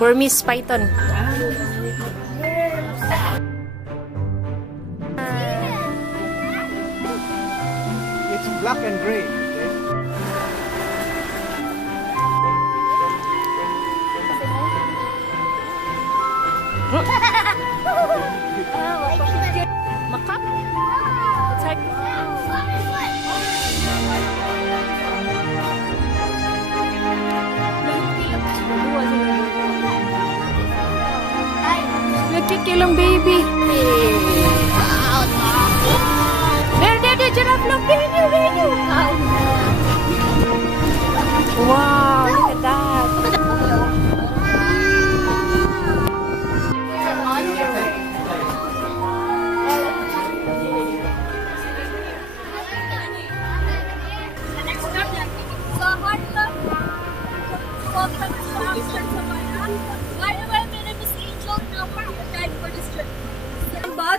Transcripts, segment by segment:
Burmese python. It's black and gray. Makap? It's like... Nagkikilang baby. There, giraffe, look, behind you. Wow, look at that.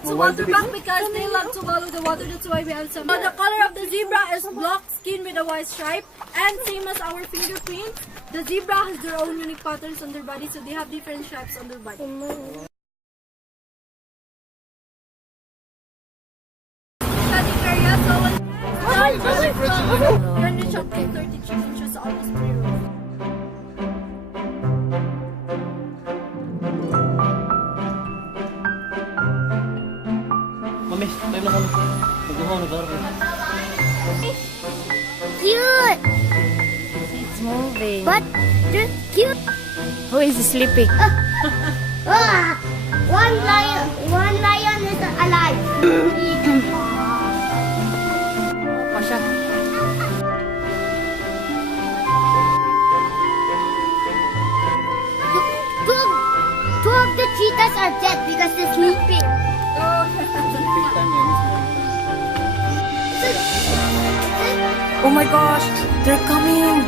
To water back because they love to follow the water. That's why we have some. The color of the zebra is black skin with a white stripe, and same as our fingerprints, the zebra has their own unique patterns on their body, so they have different stripes on their body. Study area, so when we shot 33 inches, almost 3 rows. Cute! It's moving. But they're cute. Who is sleeping? One lion is alive. Pasha. Two of the cheetahs are dead because they're sleeping. Oh my gosh, they're coming.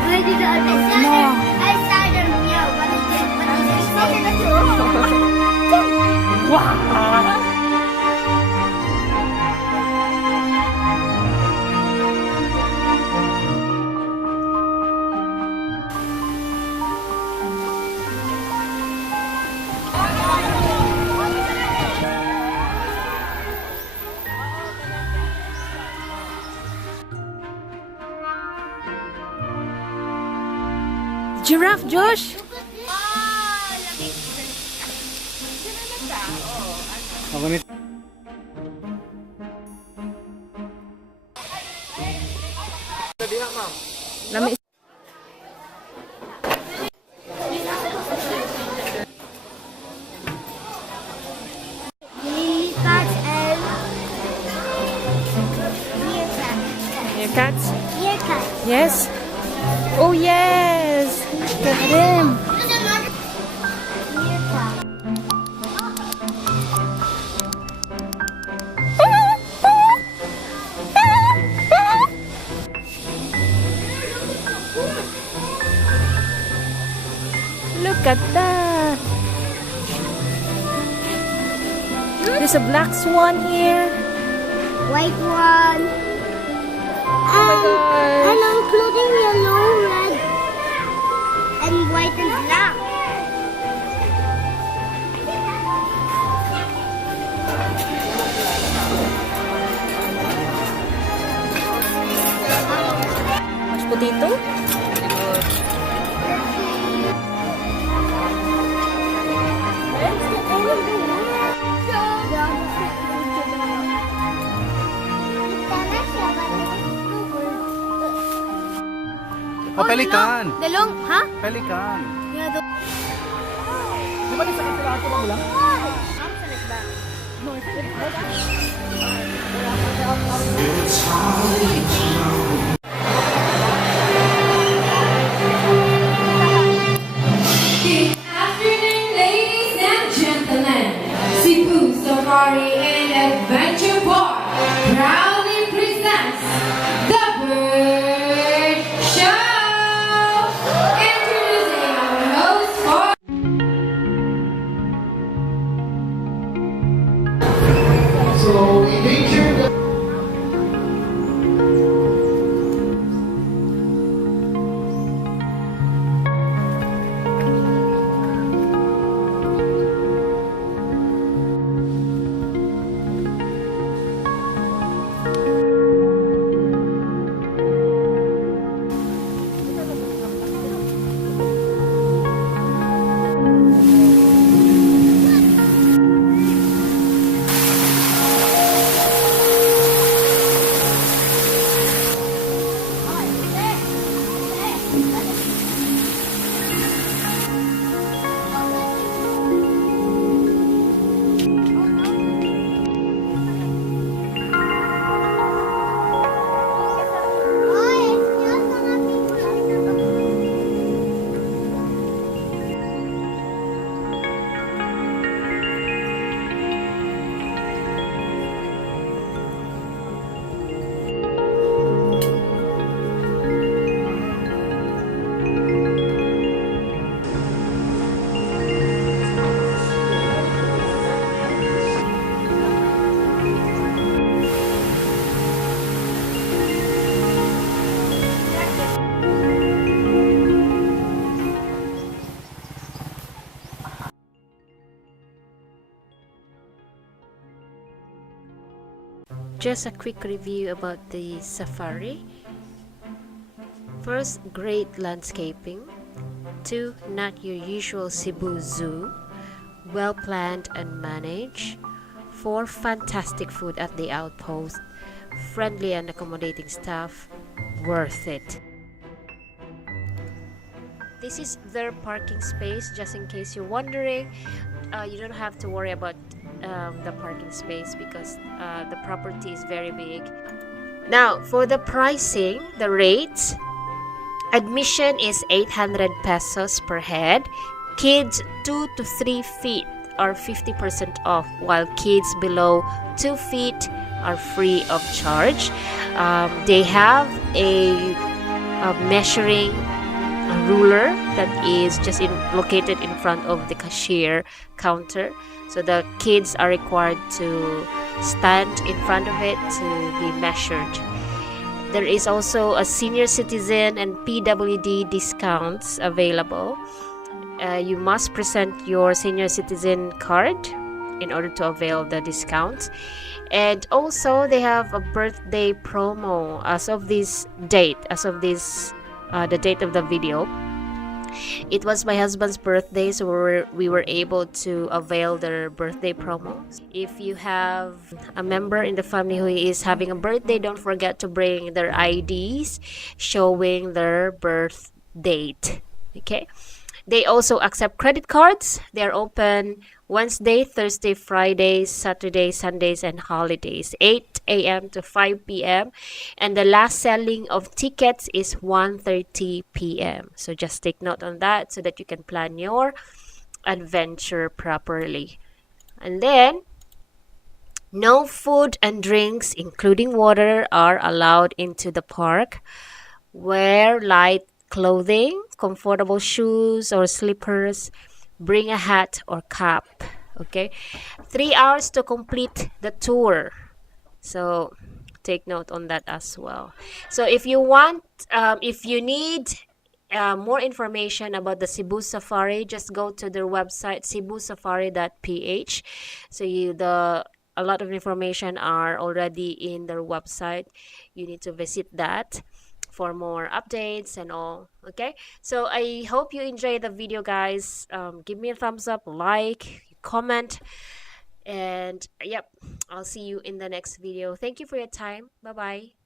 I didn't understand. No. I started meow, but he didn't. Wow. Giraffe, Josh. Lami. Cats? Ear cut. Yes. Oh yes. Look at them. Ear cut. Look at that. There's a black swan here. White one. Oh my gosh. And including yellow, red, and white and black. Mashed potato? Oh, pelican. Dalong, ha? Pelican. Yeah, Di ba nasakit sila ato mo lang? Good afternoon, ladies and gentlemen. Cebu Safari and Adventure Park proudly presents the Bird Show. Introducing our host for Just a quick review about the safari. First, great landscaping. 2, not your usual Cebu zoo. Well planned and managed. 4, fantastic food at the outpost. Friendly and accommodating staff. Worth it. This is their parking space, just in case you're wondering. You don't have to worry about the parking space because the property is very big. Now, for the pricing, the rates, admission is 800 pesos per head. Kids 2 to 3 feet are 50% off, while kids below 2 feet are free of charge. They have a measuring ruler that is just located in front of the cashier counter, so the kids are required to stand in front of it to be measured. There is also a senior citizen and PWD discounts available. You must present your senior citizen card in order to avail the discounts. And also they have a birthday promo as of this date, the date of the video. It was my husband's birthday, so we were able to avail their birthday promo. If you have a member in the family who is having a birthday, don't forget to bring their IDs showing their birth date. Okay. They also accept credit cards. They are open Wednesday, Thursday, Fridays, Saturdays, Sundays, and holidays, 8 a.m. to 5 p.m. and the last selling of tickets is 1:30 p.m. So just take note on that so that you can plan your adventure properly. And then no food and drinks, including water, are allowed into the park. Wear light clothing, comfortable shoes or slippers. Bring a hat or cap. Okay, 3 hours to complete the tour. So take note on that as well. So if you want, if you need more information about the Cebu Safari, just go to their website cebusafari.ph. So a lot of information are already in their website. You need to visit that for more updates and all. Okay, so I hope you enjoy the video, guys. Give me a thumbs up, like, comment, and yep, I'll see you in the next video. Thank you for your time. Bye bye.